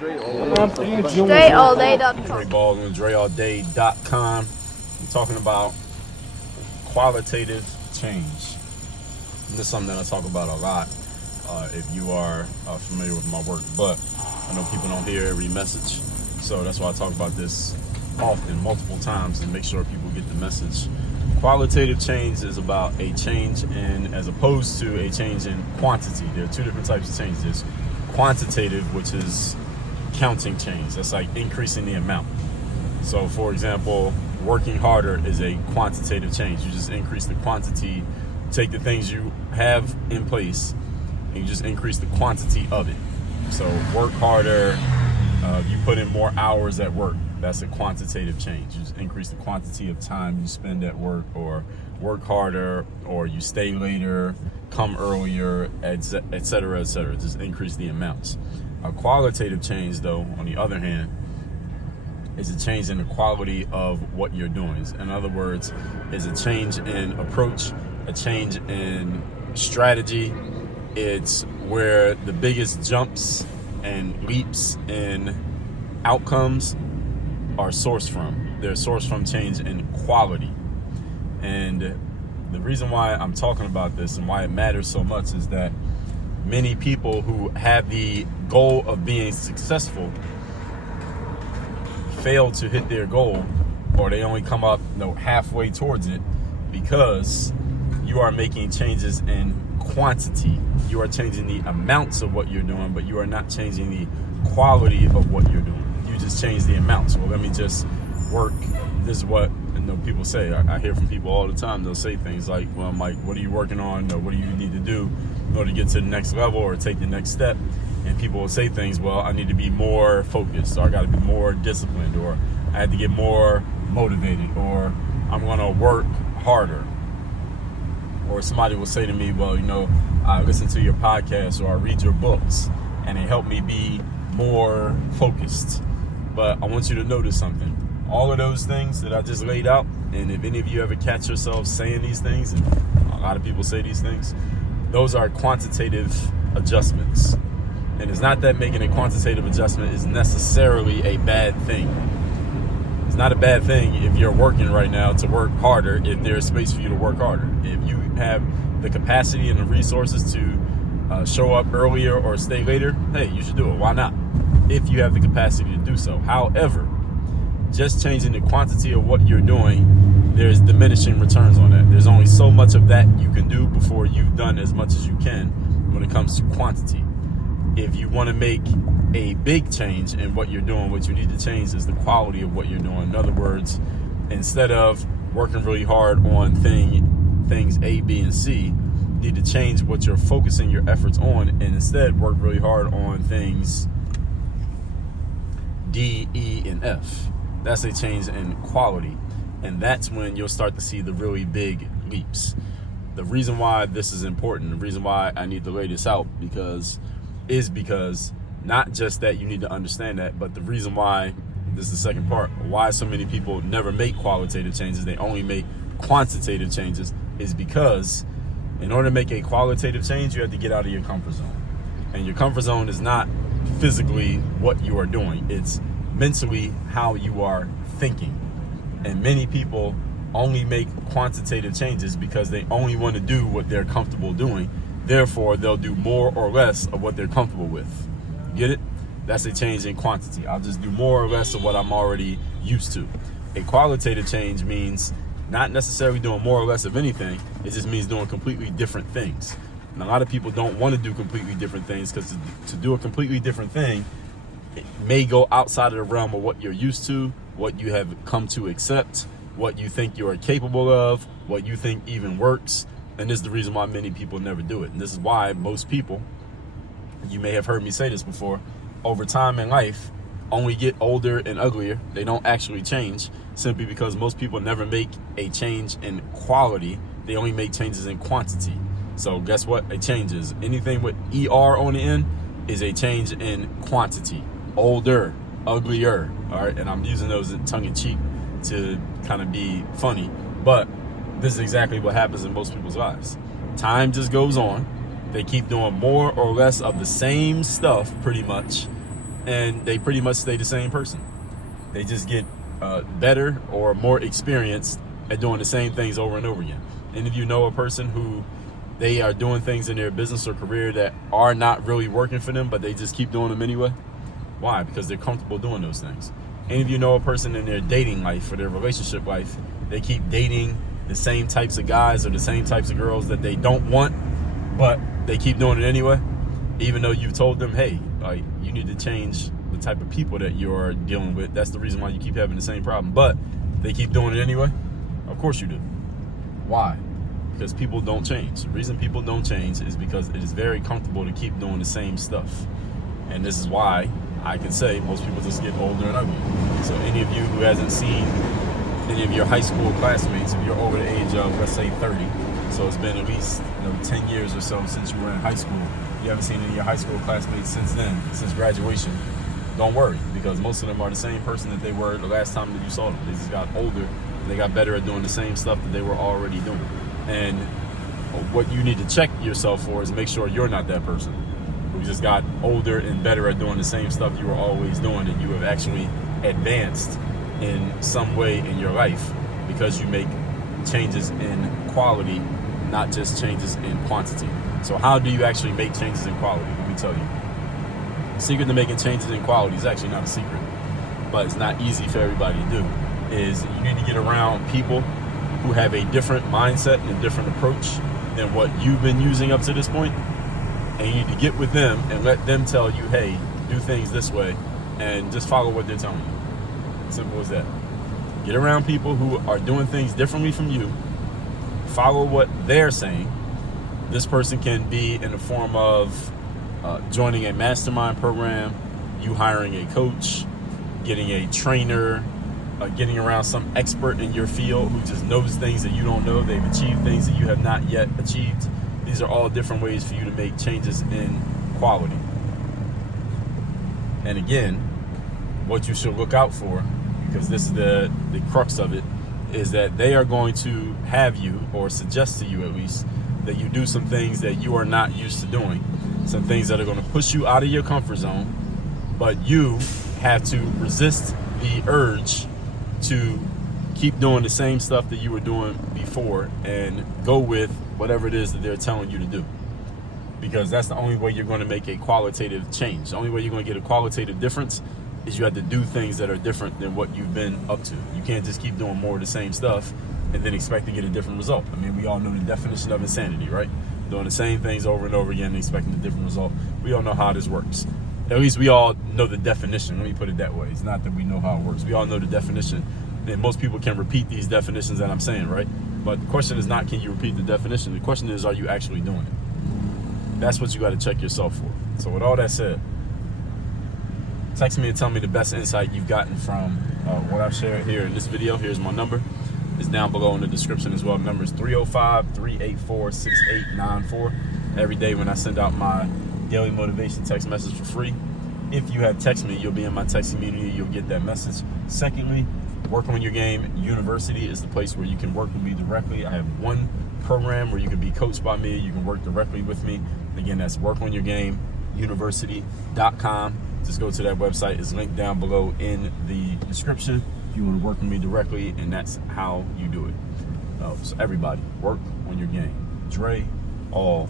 DreAllDay.com. Dre Baldwin, DreAllDay.com. I'm talking about qualitative change. And this is something that I talk about a lot if you are familiar with my work, but I know people don't hear every message. So that's why I talk about this often, multiple times, and make sure people get the message. Qualitative change is about a change in, as opposed to a change in quantity. There are two different types of change. There's quantitative, which is counting change. That's like increasing the amount. So for example, working harder is a quantitative change. You just increase the quantity, take the things you have in place, and you just increase the quantity of it. So work harder, you put in more hours at work. That's a quantitative change. You just increase the quantity of time you spend at work, or work harder, or you stay later, come earlier, etc., etc. Just increase the amounts. A qualitative change, though, on the other hand, is a change in the quality of what you're doing. In other words, is a change in approach, a change in strategy. It's where the biggest jumps and leaps in outcomes are sourced from. They're sourced from change in quality. And the reason why I'm talking about this and why it matters so much is that many people who have the goal of being successful fail to hit their goal, or they only come up halfway towards it, because you are making changes in quantity. You are changing the amounts of what you're doing, but you are not changing the quality of what you're doing. You just change the amounts. Well, let me just work. This is what people say. I hear from people all the time. They'll say things like, well, Mike, what are you working on? Or what do you need to do in order to get to the next level or take the next step? And people will say things, well, I need to be more focused, or I got to be more disciplined, or I had to get more motivated, or I'm going to work harder. Or somebody will say to me, well, I listen to your podcast, or I read your books, and they help me be more focused. But I want you to notice something. All of those things that I just laid out, and if any of you ever catch yourselves saying these things, and a lot of people say these things, those are quantitative adjustments. And it's not that making a quantitative adjustment is necessarily a bad thing. It's not a bad thing if you're working right now to work harder, if there's space for you to work harder. If you have the capacity and the resources to show up earlier or stay later, hey, you should do it. Why not? If you have the capacity to do so. However, just changing the quantity of what you're doing, there's diminishing returns on that. There's only so much of that you can do before you've done as much as you can when it comes to quantity. If you want to make a big change in what you're doing, what you need to change is the quality of what you're doing. In other words, instead of working really hard on things A, B, and C, you need to change what you're focusing your efforts on, and instead work really hard on things D, E, and F. That's a change in quality. And that's when you'll start to see the really big leaps. The reason why this is important, the reason why I need to lay this out, because not just that you need to understand that, but the reason why, this is the second part, why so many people never make qualitative changes, they only make quantitative changes, is because in order to make a qualitative change, you have to get out of your comfort zone. And your comfort zone is not physically what you are doing, it's mentally how you are thinking. And many people only make quantitative changes because they only want to do what they're comfortable doing. Therefore, they'll do more or less of what they're comfortable with. Get it? That's a change in quantity. I'll just do more or less of what I'm already used to. A qualitative change means not necessarily doing more or less of anything. It just means doing completely different things. And a lot of people don't want to do completely different things, because to do a completely different thing, it may go outside of the realm of what you're used to, what you have come to accept, what you think you are capable of, what you think even works. And this is the reason why many people never do it. And this is why most people, you may have heard me say this before, over time in life, only get older and uglier. They don't actually change, simply because most people never make a change in quality. They only make changes in quantity. So guess what? A change is. Anything with ER on the end is a change in quantity. Older, uglier. All right. And I'm using those tongue in cheek to kind of be funny. But this is exactly what happens in most people's lives. Time just goes on. They keep doing more or less of the same stuff, pretty much, and they pretty much stay the same person. They just get better or more experienced at doing the same things over and over again. And if you know a person who they are doing things in their business or career that are not really working for them, but they just keep doing them anyway, why? Because they're comfortable doing those things. And if you know a person in their dating life or their relationship life, they keep dating the same types of guys or the same types of girls that they don't want, but they keep doing it anyway, even though you've told them, hey, like, you need to change the type of people that you're dealing with. That's the reason why you keep having the same problem, but they keep doing it anyway. Of course you do. Why? Because people don't change. The reason people don't change is because it is very comfortable to keep doing the same stuff. And this is why I can say most people just get older and ugly. So any of you who hasn't seen any of your high school classmates, if you're over the age of, let's say, 30, so it's been at least 10 years or so since you were in high school, you haven't seen any of your high school classmates since then, since graduation, don't worry, because most of them are the same person that they were the last time that you saw them. They just got older. They got better at doing the same stuff that they were already doing. And what you need to check yourself for is make sure you're not that person who just got older and better at doing the same stuff you were always doing, and you have actually advanced in some way in your life because you make changes in quality, not just changes in quantity. So how do you actually make changes in quality? Let me tell you. The secret to making changes in quality is actually not a secret, but it's not easy for everybody to do, is you need to get around people who have a different mindset and a different approach than what you've been using up to this point. And you need to get with them and let them tell you, hey, do things this way, and just follow what they're telling you. Simple as that. Get around people who are doing things differently from you. Follow what they're saying. This person can be in the form of joining a mastermind program, you hiring a coach, getting a trainer, getting around some expert in your field who just knows things that you don't know. They've achieved things that you have not yet achieved. These are all different ways for you to make changes in quality. And again, what you should look out for, because this is the crux of it, is that they are going to have you, or suggest to you at least, that you do some things that you are not used to doing. Some things that are going to push you out of your comfort zone, but you have to resist the urge to keep doing the same stuff that you were doing before and go with whatever it is that they're telling you to do. Because that's the only way you're going to make a qualitative change. The only way you're going to get a qualitative difference is you have to do things that are different than what you've been up to. You can't just keep doing more of the same stuff and then expect to get a different result. I mean, we all know the definition of insanity, right? Doing the same things over and over again and expecting a different result. We all know how this works. At least we all know the definition. Let me put it that way. It's not that we know how it works. We all know the definition. And most people can repeat these definitions that I'm saying, right? But the question is not, can you repeat the definition? The question is, are you actually doing it? That's what you got to check yourself for. So with all that said, text me and tell me the best insight you've gotten from what I've shared here in this video. Here's my number. It's down below in the description as well. The number is 305-384-6894. Every day when I send out my daily motivation text message for free, if you have text me, you'll be in my text community. You'll get that message. Secondly, Work on Your Game University is the place where you can work with me directly. I have one program where you can be coached by me. You can work directly with me. Again, that's workonyourgameuniversity.com. Just go to that website. It's linked down below in the description if you want to work with me directly, and that's how you do it. So everybody, work on your game. Dre, all